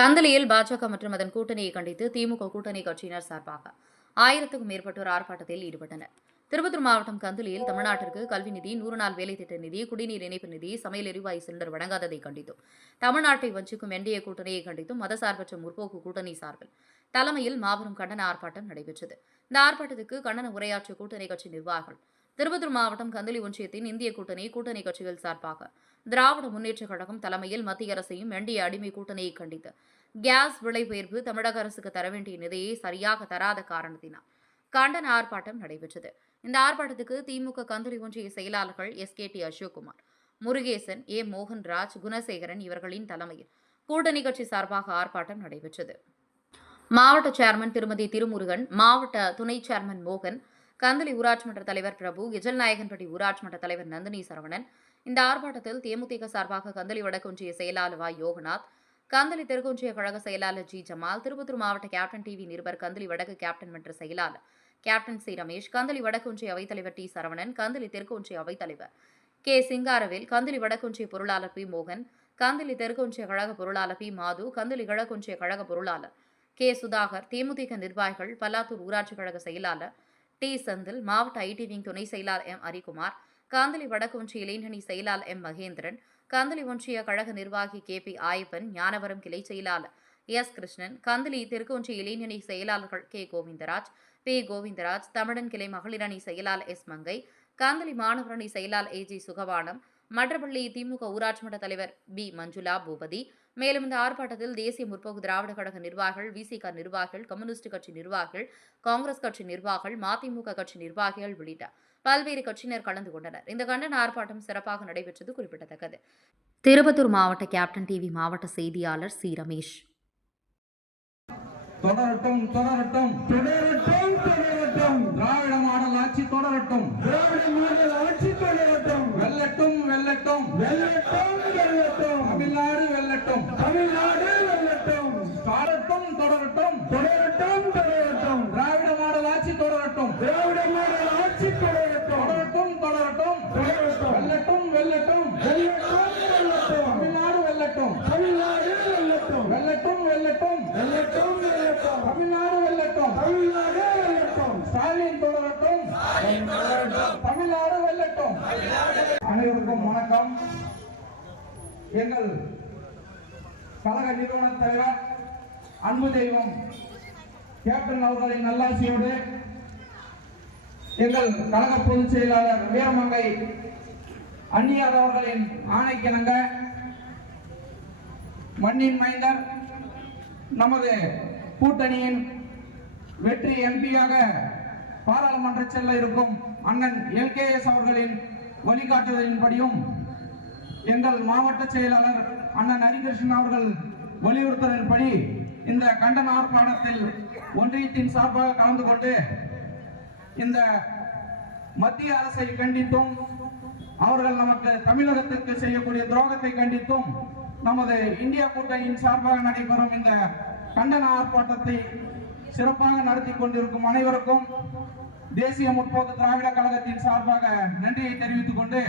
கந்தளியில் பாஜக மற்றும் அதன் கூட்டணியை கண்டித்து திமுக கூட்டணி கட்சியினர் சார்பாக 1000க்கும் மேற்பட்டோர் ஆர்ப்பாட்டத்தில் ஈடுபட்டனர். திருப்பத்தூர் மாவட்டம் கந்தளியில் தமிழ்நாட்டிற்கு கல்வி நிதி, 100 நாள் வேலை திட்ட நிதி, குடிநீர் இணைப்பு நிதி, சமையல் எரிவாயு சிலிண்டர் வழங்காததை கண்டித்தும், தமிழ்நாட்டை வஞ்சிக்கும் என்டிஏ கூட்டணியை கண்டித்தும் மதசார்பற்ற முற்போக்கு கூட்டணி சார்பில் தலைமையில் மாபெரும் கண்டன ஆர்ப்பாட்டம் நடைபெற்றது. இந்த ஆர்ப்பாட்டத்துக்கு கண்டன உரையாற்றிய கூட்டணி கட்சி நிர்வாகிகள், திருப்பத்தூர் மாவட்டம் கந்தளி ஒன்றியத்தின் இந்திய கூட்டணி கட்சிகள் சார்பாக திராவிட முன்னேற்றக் கழகம் தலைமையில் மத்திய அரசையும் என்டிஏ அடிமை கூட்டணியை கண்டித்து கேஸ் விலை உயர்வு தமிழக அரசுக்கு தர வேண்டிய நிதியை சரியாக தராத காரணத்தினால் கண்டன ஆர்ப்பாட்டம் நடைபெற்றது. இந்த ஆர்ப்பாட்டத்துக்கு திமுக கந்தளி ஒன்றிய செயலாளர்கள் SKT அசோக்குமார், முருகேசன், மோகன்ராஜ், குணசேகரன் இவர்களின் தலைமையில் கூட்டணி கட்சி சார்பாக ஆர்ப்பாட்டம் நடைபெற்றது. மாவட்ட சேர்மன் திருமதி திருமுருகன், மாவட்ட துணை சேர்மன் மோகன், கந்தளி ஊராட்சி மன்ற தலைவர் பிரபு, எஜல்நாயகன்பட்டி ஊராட்சி மன்ற தலைவர் நந்தினி சரவணன். இந்த ஆர்ப்பாட்டத்தில் தேமுதிக சார்பாக கந்தளி வடக்கு ஒன்றிய செயலாளர் யோகநாத், கந்தளி தெற்கு ஒன்றிய கழக செயலாளர் G ஜமால், திருப்பத்தூர் மாவட்ட கேப்டன் டிவி நிருபர், கந்தளி வடக்கு கேப்டன் மன்ற செயலாளர் கேப்டன் C ரமேஷ், கந்தளி வடக்கு ஒன்றிய அவைத்தலைவர் T சரவணன், கந்தளி தெற்கு ஒன்றிய அவைத்தலைவர் K சிங்காரவேல், கந்தளி வடக்கு ஒன்றிய பொருளாளர் P மோகன், கந்தளி தெற்கு ஒன்றிய கழக பொருளாளர் P மாது, கந்தளி கிழக்கு ஒன்றிய கழக பொருளாளர் K சுதாகர், தேமுதிக நிர்வாகிகள், பல்லாத்தூர் ஊராட்சி கழக செயலாளர் T செந்தில், மாவட்ட IT விங் துணை செயலாளர் M அரிகுமார், கந்தளி வடக்கு ஒன்றிய இளைஞரணி செயலாளர் M மகேந்திரன், கந்தளி ஒன்றிய கழக நிர்வாகி KP ஆயப்பன், ஞானவரம் கிளை செயலாளர் S கிருஷ்ணன், கந்தளி தெற்கு ஒன்றிய இளைஞரணி செயலாளர்கள் K கோவிந்தராஜ், P கோவிந்தராஜ், தமிழன் கிளை மகளிரணி செயலாளர் S மங்கை, கந்தளி மாணவரணி செயலாளர் AG சுகவானம், மற்றப்பள்ளி திமுக ஊராட்சி மன்ற தலைவர் B மஞ்சுளா பூபதி. மேலும் இந்த ஆர்ப்பாட்டத்தில் தேசிய முற்போக்கு திராவிட கழக நிர்வாகிகள், VCK நிர்வாகிகள், கம்யூனிஸ்ட் கட்சி நிர்வாகிகள், காங்கிரஸ் கட்சி நிர்வாகிகள், மதிமுக கட்சி நிர்வாகிகள் உள்ளிட்ட பல்வேறு கட்சியினர் கலந்து கொண்டனர். இந்த கண்டன ஆர்ப்பாட்டம் சிறப்பாக நடைபெற்றது குறிப்பிடத்தக்கது. திருப்பத்தூர் மாவட்ட கேப்டன் டிவி மாவட்ட செய்தியாளர் C ரமேஷ். தொடரட்டும் தொடரட்டும் தொடரட்டும் தொடரட்டும் திராவிட மாடல் ஆட்சி தொடரட்டும், திராவிட மாடல் ஆட்சி தொடரட்டும், வெல்லட்டும் வெல்லட்டும் வெல்லட்டும் வெல்லட்டும், தமிழ்நாடு வெல்லட்டும் தமிழ்நாடு வெல்லட்டும், தொடரட்டும் தொடரட்டும் தொடரட்டும் தொடரட்டும், திராவிட மாடல் ஆட்சி தொடரட்டும், திராவிட மாடல் ஆட்சி தொடரட்டும், தொடரட்டும் தொடரட்டும் தொடரட்டும், வெல்லட்டும் வெல்லட்டும் வெல்லட்டும் வெல்லட்டும், தமிழ்நாடு வெல்லட்டும் தமிழ்நாடு வெல்லட்டும், வெல்லட்டும் வெல்லட்டும் வெல்லட்டும் வெல்லட்டும், தமிழ்நாடு வெல்லட்டும் தமிழ்நாடு வெல்லட்டும், ஸ்டாலின் தொடரட்டும் தமிழ்நாடு வெல்லட்டும். அனைவருக்கும் வணக்கம். எங்கள் கழக நிறுவன தலைவர் அன்பு தெய்வம் கேப்டன் அவர்களின் நல்லாசியோடு எங்கள் கழக பொதுச் செயலாளர் வீரமங்கை அந்நியார் அவர்களின் ஆணைக்கிணங்க மண்ணின் மைந்தர் நமது கூட்டணியின் வெற்றி எம்பியாக பாராளுமன்ற செல்ல இருக்கும் அண்ணன் LKS அவர்களின் வழிகாட்டுதலின்படியும் எங்கள் மாவட்ட செயலாளர் அண்ணன் ஹரிகிருஷ்ணன் அவர்கள் வலியுறுத்தலின்படி இந்த கண்டன ஆர்ப்பாட்டத்தில் ஒன்றியத்தின் சார்பாக கலந்து கொண்டு இந்த மத்திய அரசை கண்டித்தும், அவர்கள் நமக்கு தமிழகத்திற்கு செய்யக்கூடிய துரோகத்தை கண்டித்தும், நமது இந்தியா கூட்டணியின் சார்பாக நடைபெறும் இந்த கண்டன ஆர்ப்பாட்டத்தை சிறப்பாக நடத்தி கொண்டிருக்கும் அனைவருக்கும் தேசிய முற்போக்கு திராவிட கழகத்தின் சார்பாக நன்றியை தெரிவித்துக் கொண்டு,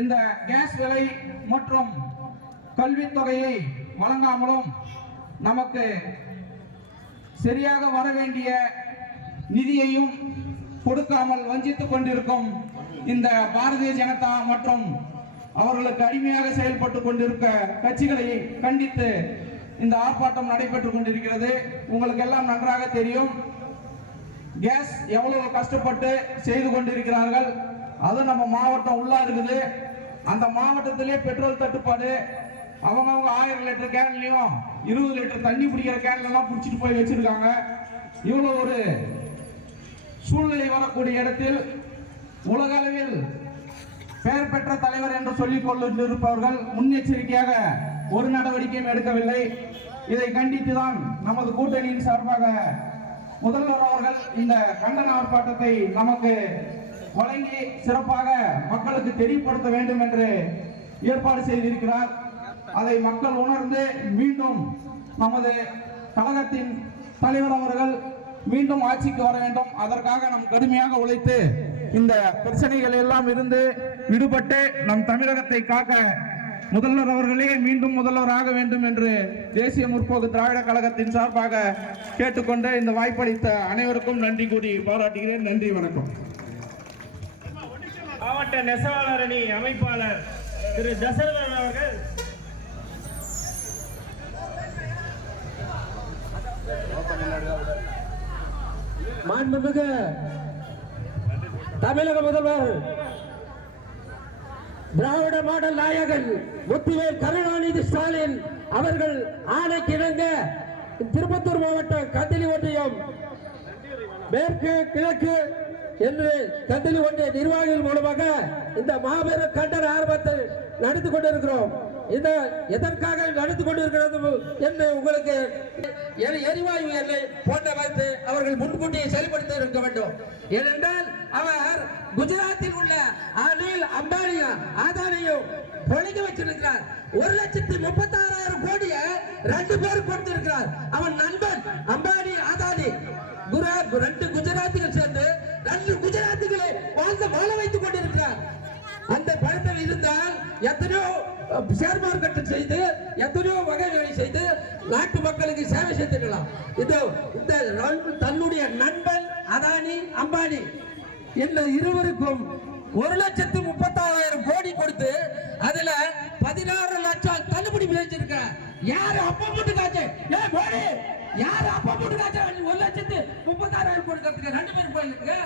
இந்த கேஸ் விலை மற்றும் கல்வித்தொகையை வழங்காமலும் நமக்கு சரியாக வர வேண்டிய நிதியையும் கொடுக்காமல் வஞ்சித்துக் கொண்டிருக்கும் இந்த பாரதிய ஜனதா மற்றும் அவர்களுக்கு அடிமையாக செயல்பட்டு கொண்டிருக்க கட்சிகளை கண்டித்து இந்த ஆர்ப்பாட்டம் நடைபெற்றுக் கொண்டிருக்கிறது. உங்களுக்கு எல்லாம் நன்றாக தெரியும், கேஸ் எவ்வளவு கஷ்டப்பட்டு செய்து கொண்டிருக்கிறார்கள். அது நம்ம மாவட்டம் உள்ளா இருக்குது. அந்த மாவட்டத்திலே பெட்ரோல் தட்டுப்பாடு, அவங்கவுங்க 1000 லிட்டர் கேன்லயும் 20 லிட்டர் தண்ணி பிடிக்கிற கேன்லாம் பிடிச்சிட்டு போய் வச்சிருக்காங்க. இவ்வளவு ஒரு சூழ்நிலை வரக்கூடிய இடத்தில் உலக அளவில் பெயர் பெற்ற தலைவர் என்று சொல்லிக் கொண்டிருப்பவர்கள் முன்னெச்சரிக்கையாக ஒரு நடவடிக்கையும் எடுக்கவில்லை. இதை கண்டித்துதான் நமது கூட்டணியின் சார்பாக முதல்வர் அவர்கள் இந்த கண்டன ஆர்ப்பாட்டத்தை நமக்கு வழங்கி சிறப்பாக மக்களுக்கு தெரியப்படுத்த வேண்டும் என்று ஏற்பாடு செய்திருக்கிறார். அதை மக்கள் உணர்ந்து மீண்டும் நமது கழகத்தின் தலைவர் அவர்கள் மீண்டும் ஆட்சிக்கு வர வேண்டும். அதற்காக நாம் கடுமையாக உழைத்து இந்த பிரச்சனைகள் எல்லாம் இருந்து விடுபட்டு நம் தமிழகத்தை காக்க முதல்வர் அவர்களே மீண்டும் முதல்வராக வேண்டும் என்று தேசிய முற்போக்கு திராவிட கழகத்தின் சார்பாக கேட்டுக்கொண்டு இந்த வாய்ப்பளித்த அனைவருக்கும் நன்றி கூறி பாராட்டுகிறேன். நன்றி, வணக்கம். மாவட்ட நெசவாளர் அணி அமைப்பாளர் திரு தசரதன் அவர்கள் மாண்புமிகு தமிழக முதல்வர் திராவிட மாடல் நாயகன் முத்துவேல் கருணாநிதி ஸ்டாலின் அவர்கள் ஆணைக்கிணங்க திருப்பத்தூர் மாவட்டம் கந்தளி ஒன்றியம் மேற்கு கிழக்கு என்று கந்தளி ஒன்றிய நிர்வாகிகள் மூலமாக இந்த மாபெரும் கண்டன ஆர்வத்தை நடத்தி கொண்டிருக்கிறோம். இந்த எதற்காக நடத்தி கொண்டிருக்கிறது என்று உங்களுக்கு எரிவாயு எல்லை போன்றவற்றை அவர்கள் முன்கூட்டியே செயல்படுத்த இருக்க வேண்டும். ஏனென்றால் அவர் குஜராத்தில் உள்ள அனில் அம்பானியும் அதானியும் பொழிக்க வச்சிருக்கிறார். 1,36,000 கோடியை 2 பேர் கொடுத்திருக்கிறார். அவன் நண்பன் அம்பானி அதானி ரெண்டு குஜராத்திகள் சேர்ந்து 2 குஜராத்திகளை வாழ வைத்துக் கொண்டிருக்கிறார். அந்த பணத்தை இருந்தால் எத்தனையோ ஷேர் மார்க்கெட் செய்து எத்தனையோ வகைகளை செய்து நாட்டு மக்களுக்கு சேவை செய்திடலாம். இது இந்த தன்னுடைய நண்பன் அதானி அம்பானி இந்த இருவருக்கும் 1,36,000 கோடி கொடுத்து அதுல 16 லட்சம் தள்ளுபடி விளைச்சிருக்க. யாரு அப்பா போட்டு காய்ச்ச மோடி யாரு அப்பா போட்டு காய்ச்ச 1,36,000 கோடி கட்டுங்க. 2 பேர் போயிருக்கு.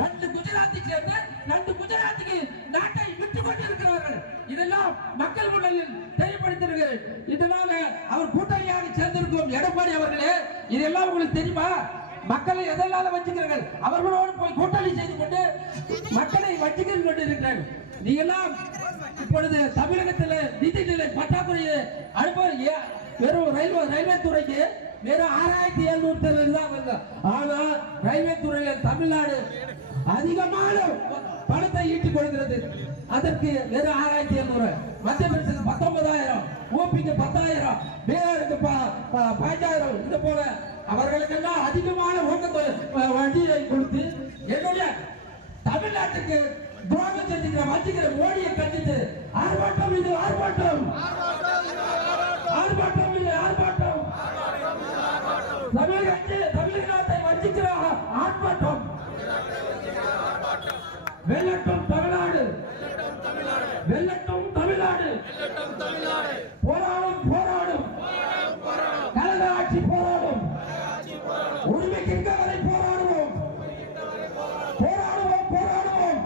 2 குஜராத்தி சேர்ந்து 2 குஜராத்திக்கு நாட்டை விட்டு கொண்டு இருக்கிறார்கள். இதெல்லாம் மக்கள் முன்னிலையில் தெரியப்படுத்திருக்கிறது. இதனால அவர் கூட்டணியாக சேர்ந்திருக்கும் எடப்பாடி அவர்களே, இதெல்லாம் உங்களுக்கு தெரியுமா? மக்களை எதனால வச்சுக்கிறார்கள்? அவர்களோடு போய் கூட்டணி செய்து கொண்டு மக்களை வச்சுக்கிட்டு கொண்டிருக்கிறார்கள். நீ எல்லாம் இப்பொழுது தமிழகத்தில் நிதிநிலை பற்றாக்குறையை அனுப்ப வெறும் ரயில்வே துறைக்கு வெறும் 6,700 தான் வருது. ஆனா ரயில்வே துறையில் தமிழ்நாடு அதிகமான பணத்தை ஈட்டிக் கொடுக்கிறது. அதற்கு வெறும் 6,700, மத்திய பிரதேசத்துக்கு 19,000, ஊபிக்கு 10,000, பீகாருக்கு 15,000. இது போல அவர்களுக்கெல்லாம் அதிகமான வட்டியை கொடுத்து என்னுடைய தமிழ்நாட்டுக்கு துரோகம் செஞ்சுக்கிற வச்சுக்கிற மோடியை கண்டித்து ஆர்ப்பாட்டம் இது ஆர்ப்பாட்டம், ஆர்ப்பாட்டம் இது ஆர்ப்பாட்டம், தமிழ்நாட்டை வச்சுக்கிற ஆர்ப்பாட்டம். வெள்ளட்டும் தமிழ்நாடு, வெள்ளட்டும் தமிழ்நாடு, போராடும் போராடும் கழக ஆட்சி போராடும், உரிமைக்கு வரை போராடுவோம், போராடுவோம் போராடுவோம்,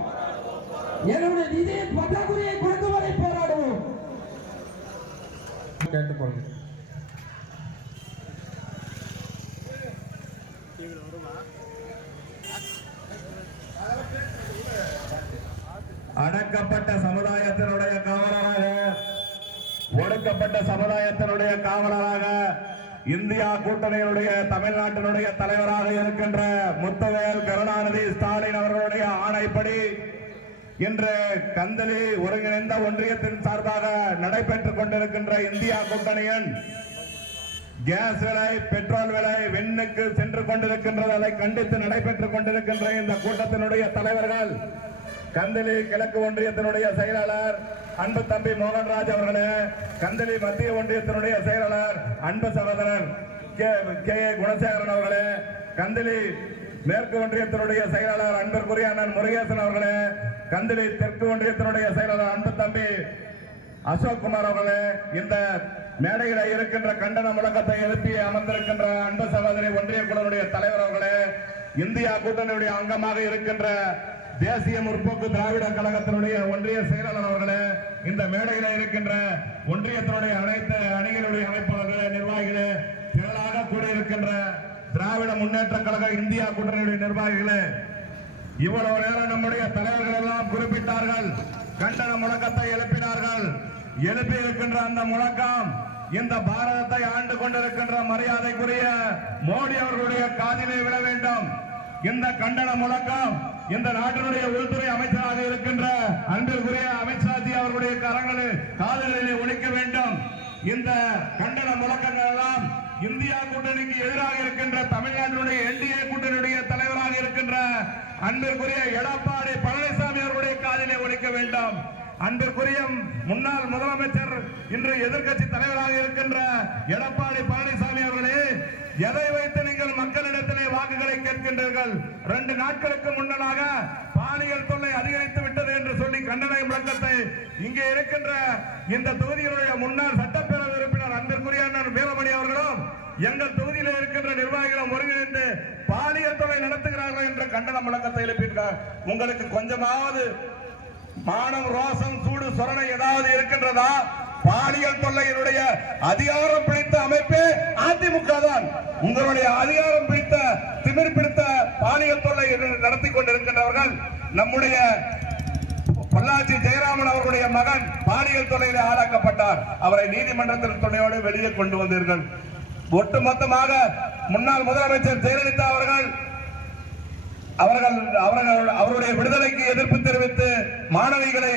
என்னுடைய நிதி பற்றாக்குறையை கொடுக்கும் வரை போராடுவோம். கேட்டுக்கொள்கிறேன். அடக்கப்பட்ட சமுதாயத்தினுடைய காவலராக, ஒடுக்கப்பட்ட சமுதாயத்தினுடைய காவலராக இந்தியா கூட்டணியினுடைய தமிழ்நாட்டினுடைய தலைவராக இருக்கின்ற முத்துவேல் கருணாநிதி ஸ்டாலின் அவர்களுடைய ஆணைப்படி இன்று கந்தளி ஒருங்கிணைந்த ஒன்றியத்தின் சார்பாக நடைபெற்றுக் கொண்டிருக்கின்ற இந்தியா கூட்டணியின் கேஸ் விலை, பெட்ரோல் விலை விண்ணுக்கு சென்று கொண்டிருக்கின்றதை கண்டித்து நடைபெற்றுக் கொண்டிருக்கின்ற இந்த கூட்டத்தினுடைய தலைவர்கள் கந்தளி கிழக்கு ஒன்றியத்தினுடைய செயலாளர் அன்பு தம்பி மோகன்ராஜ் அவர்களே, கந்தளி மத்திய ஒன்றியத்தினுடைய செயலாளர் அன்பு சகோதரர் கே குணசேகரன் அவர்களே, கந்தளி மேற்கு ஒன்றியத்தினுடைய செயலாளர் அன்பிற்குரிய அண்ணன் முருகேசன் அவர்களே, கந்தளி தெற்கு ஒன்றியத்தினுடைய செயலாளர் அன்பு தம்பி அசோக் குமார் அவர்களே, இந்த மேடையில இருக்கின்ற கண்டன முழக்கத்தை எழுப்பி அமர்ந்திருக்கின்ற அன்பு சகோதரி ஒன்றிய குழுவுடைய தலைவர் அவர்களே, இந்தியா கூட்டணியுடைய அங்கமாக இருக்கின்ற தேசிய முற்போக்கு திராவிட கழகத்தினுடைய ஒன்றிய செயலாளர் அவர்களே, இந்த மேடையில இருக்கின்ற ஒன்றியத்தினுடைய அனைத்து அணிகளுடைய அமைப்பாளர்களே, நிர்வாகிகளே, திரளாக கூடியிருக்கின்ற திராவிட முன்னேற்ற கழக இந்தியா கூட்டணியுடைய நிர்வாகிகளே, இவ்வளவு நேரம் நம்முடைய தலைவர்கள் எல்லாம் குறிப்பிட்டார்கள், கண்டன முழக்கத்தை எழுப்பினார்கள். எழுப்பி இருக்கின்ற அந்த முழக்கம் இந்த பாரதத்தை ஆண்டு கொண்டிருக்கின்ற மரியாதைக்குரிய மோடி அவர்களுடைய காதிலே விழ வேண்டும். இந்த கண்டன முழக்கம் இந்த நாட்டினுடைய உள்துறை அமைச்சராக இருக்கின்ற அன்பிற்குரிய அமித்ஷாஜி அவர்களுடைய கரங்களில் காதலிலே ஒழிக்க வேண்டும். இந்த கண்டன முழக்கங்கள் எல்லாம் இந்தியா கூட்டணிக்கு எதிராக இருக்கின்ற தமிழ்நாட்டினுடைய என்டிஏ கூட்டணியுடைய தலைவராக இருக்கின்ற அன்பிற்குரிய எடப்பாடி பழனிசாமி அவர்களுடைய காதிலே ஒழிக்க வேண்டும். அன்பிற்குரிய முன்னாள் முதலமைச்சர் இன்று எதிர்க்கட்சி தலைவராக இருக்கின்ற எடப்பாடி பழனிசாமி அவர்களே, எதை வைத்து நீங்கள் மக்களிடத்திலே வாக்குகளை கேட்கின்றீர்கள்? 2 நாட்களுக்கு முன்னதாக பாலியல் தொல்லை அதிகரித்து விட்டது என்று சொல்லி கண்டன முழக்கத்தை இங்கே இருக்கின்ற இந்த தொகுதியினுடைய முன்னாள் சட்டப்பேரவை உறுப்பினர் அன்பிற்குரிய அண்ணன் வீரமணி அவர்களும் எங்கள் தொகுதியில் இருக்கின்ற நிர்வாகிகளும் ஒருங்கிணைந்து பாலியல் தொல்லை நடத்துகிறார்கள் என்ற கண்டன முழக்கத்தை எழுப்பியிருக்கிறார். உங்களுக்கு கொஞ்சமாவது மானம், ரோசம், சூடு, சொரணை ஏதாவது இருக்கின்றதா? பாலியல் தொல்லையினுடைய அதிகாரம் பிடித்த அமைப்பே அதிமுக தான். உங்களுடைய அதிகாரம் பிடித்த, திமிர் பிடித்த பாலியல் தொல்லை நடத்தி கொண்டிருக்கின்றவர்கள் நம்முடைய பொள்ளாச்சி ஜெயராமன் அவர்களுடைய மகன் பாலியல் தொல்லையிலே ஆளாக்கப்பட்டார். அவரை நீதிமன்றத்தின் துணையோடு வெளியே கொண்டு வந்தீர்கள். ஒட்டுமொத்தமாக முன்னாள் முதலமைச்சர் ஜெயலலிதா அவருடைய விடுதலைக்கு எதிர்ப்பு தெரிவித்து மாணவிகளை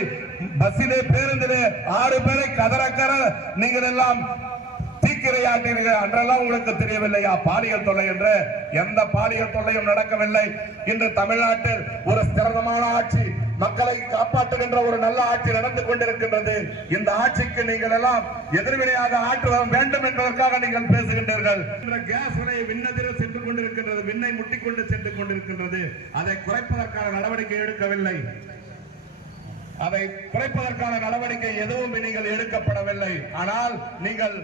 பஸ்ஸிலே, பேருந்திலே 6 பேரை கதறக்கற நீங்கள் எல்லாம் தீக்கிரையாட்டீர்கள். அன்றெல்லாம் உங்களுக்கு தெரியவில்லையா பாலியல் தொல்லை என்று? எந்த பாலியல் தொல்லையும் நடக்கவில்லை. இன்று தமிழ்நாட்டில் ஒரு ஸ்திரமான ஆட்சி, மக்களை காப்பாற்றுகின்ற ஒரு நல்ல ஆட்சி நடந்து கொண்டிருக்கின்றது. இந்த ஆட்சிக்கு நீங்கள் எல்லாம் எதிர்வினையாக ஆற்ற வேண்டும் என்பதற்காக நீங்கள் பேசுகின்றீர்கள். கேஸ் விலை விண்ணதிர சென்று கொண்டிருக்கின்றது, விண்ணை முட்டிக்கொண்டு சென்று கொண்டிருக்கின்றது. அதை குறைப்பதற்கான நடவடிக்கை எடுக்கவில்லை. அதை குறைப்பதற்கான நடவடிக்கை எதுவும் நீங்கள் எடுக்கப்படவில்லை. ஆனால் நீங்கள்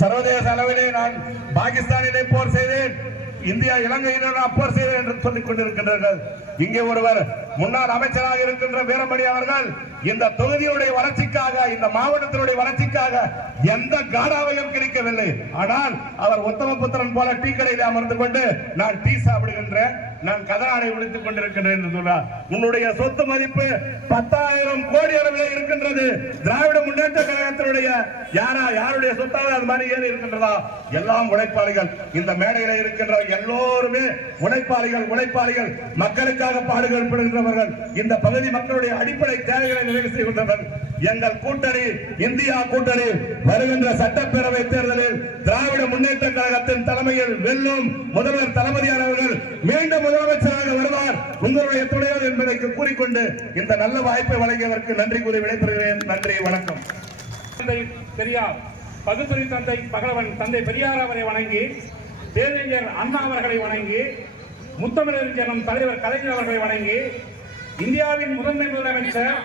சர்வதேச அளவிலே நான் பாகிஸ்தானிலே போர் செய்தேன், இந்தியா இலங்கையினர் போர் செய்தேன் என்று சொல்லிக் கொண்டிருக்கின்றார்கள். இங்கே ஒருவர் முன்னாள் அமைச்சராக இருக்கின்ற வீரமணி அவர்கள் இந்த தொகுதியுடைய வளர்ச்சிக்காக, இந்த மாவட்டத்தினுடைய வளர்ச்சிக்காக எந்த காடாவையும் கிடைக்கவில்லை. ஆனால் அவர் உத்தமபுத்திரன் போல டீ கடையில் அமர்ந்து கொண்டு நான் டீ சாப்பிடுகின்றேன், நான் கதராடை விடுத்துக் கொண்டிருக்கின்றேன் என்று சொல்றார். உன்னுடைய சொத்து மதிப்பு 10,000 கோடி அளவில் இருக்கின்றது. திராவிட முன்னேற்ற கழகத்தினுடைய யாருடைய சொத்தாக அது மாதிரி ஏறி இருக்கின்றதா? எல்லாம் உழைப்பாளிகள். இந்த மேடையில இருக்கின்ற எல்லோருமே உழைப்பாளிகள், மக்களுக்காக பாடுபடுகின்றவர்கள். இந்த பகுதி மக்களுடைய அடிப்படை தேவைகளை நிறைவு செய்கின்றனர். எங்கள் கூட்டணி, இந்தியா கூட்டணி, வருகின்ற சட்டப்பேரவை தேர்தலில் திராவிட முன்னேற்ற கழகத்தின் தலைமையில் வெல்லும். முதல்வர் தளபதியார் அவர்கள் மீண்டும் முதலமைச்சராக வருவார், உங்களுடைய துணையோடு என்பதை கூறிக்கொண்டு இந்த நல்ல வாய்ப்பை வழங்கியதற்கு நன்றி கூறி விடைபெறுகிறேன். நன்றி, வணக்கம். பெரியார் பகுத்துறை தந்தை பகலவன் தந்தை பெரியார் அவரை வணங்கி, பேரறிஞர் அண்ணா அவர்களை வணங்கி, முத்தமிழறிஞர் தலைவர் கலைஞர் அவர்களை வணங்கி, இந்தியாவின் முதன்மை முதலமைச்சர்,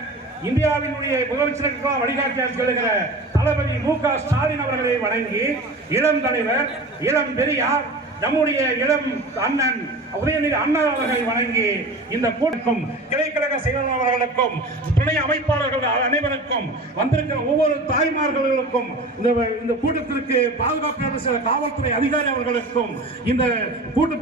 இந்தியாவினுடைய முதலமைச்சருக்கெல்லாம் வழிகாட்டியாக சொல்லுகிற தளபதி மு.க. ஸ்டாலின் அவர்களை வணங்கி, இளம் தலைவர், இளம் பெரியார், நம்முடைய இளம் அண்ணன் உதயநிதி அண்ணா அவர்களை வணங்கி, இந்த கூட்டக்கும் கிளைக்கழக செயலாளர் அவர்களுக்கும் துணை அமைப்பாளர்கள் அனைவருக்கும் வந்திருக்கிற ஒவ்வொரு தாய்மார்களுக்கும் இந்த கூட்டத்திற்கு பாதுகாப்பு காவல்துறை அதிகாரி அவர்களுக்கும் இந்த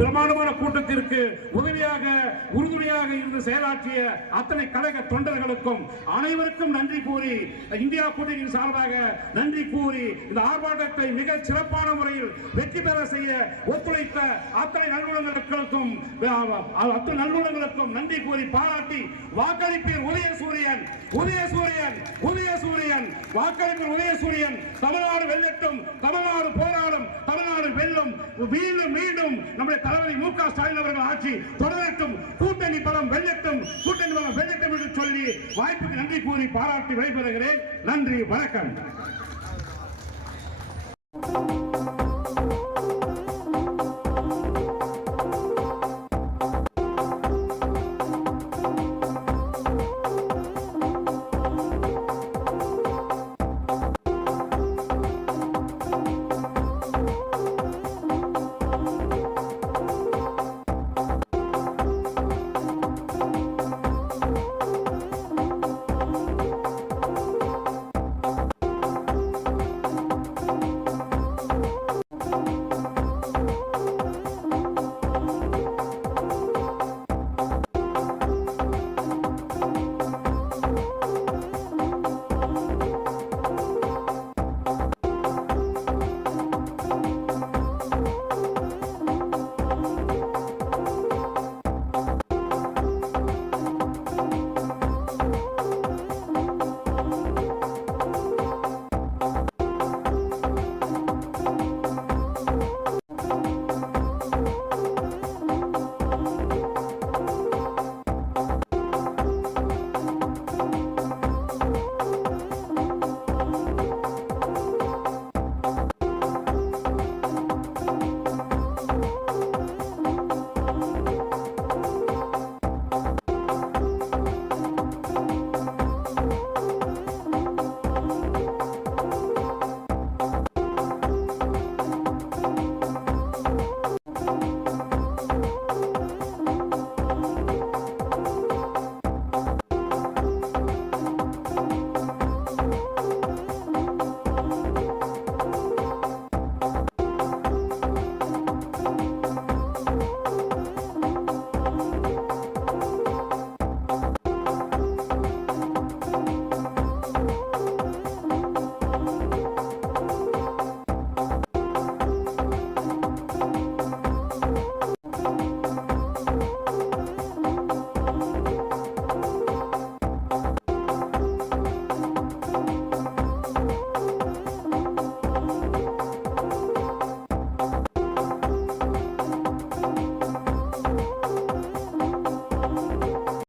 பிரமாண்டமான கூட்டத்திற்கு உறுதுணையாக இருந்து செயலாற்றிய அத்தனை கழக தொண்டர்களுக்கும் அனைவருக்கும் நன்றி கூறி, இந்தியா கூட்டணியின் சார்பாக நன்றி கூறி, இந்த ஆர்ப்பாட்டத்தை மிக சிறப்பான முறையில் வெற்றி பெற செய்ய ஒத்துழைத்த அத்தனை நல்லுள்ளங்களுக்கும் நன்றி கூறி பாராட்டி, வாக்களிப்பீர் உதயசூரியன், வாக்களிப்பீர் உதயசூரியன். தமிழ்நாடு வெல்லட்டும், தமிழ்நாடு போராடும், தமிழ்நாடு வெல்லும். மீண்டும் நம்முடைய தளபதி மு.க. ஸ்டாலின் அவர்கள் ஆட்சி தொடரட்டும், கூட்டணி பலம் வெல்லட்டும் என்று சொல்லி வாய்ப்புக்கு நன்றி கூறி பாராட்டி விடைபெறுகிறேன். நன்றி, வணக்கம்.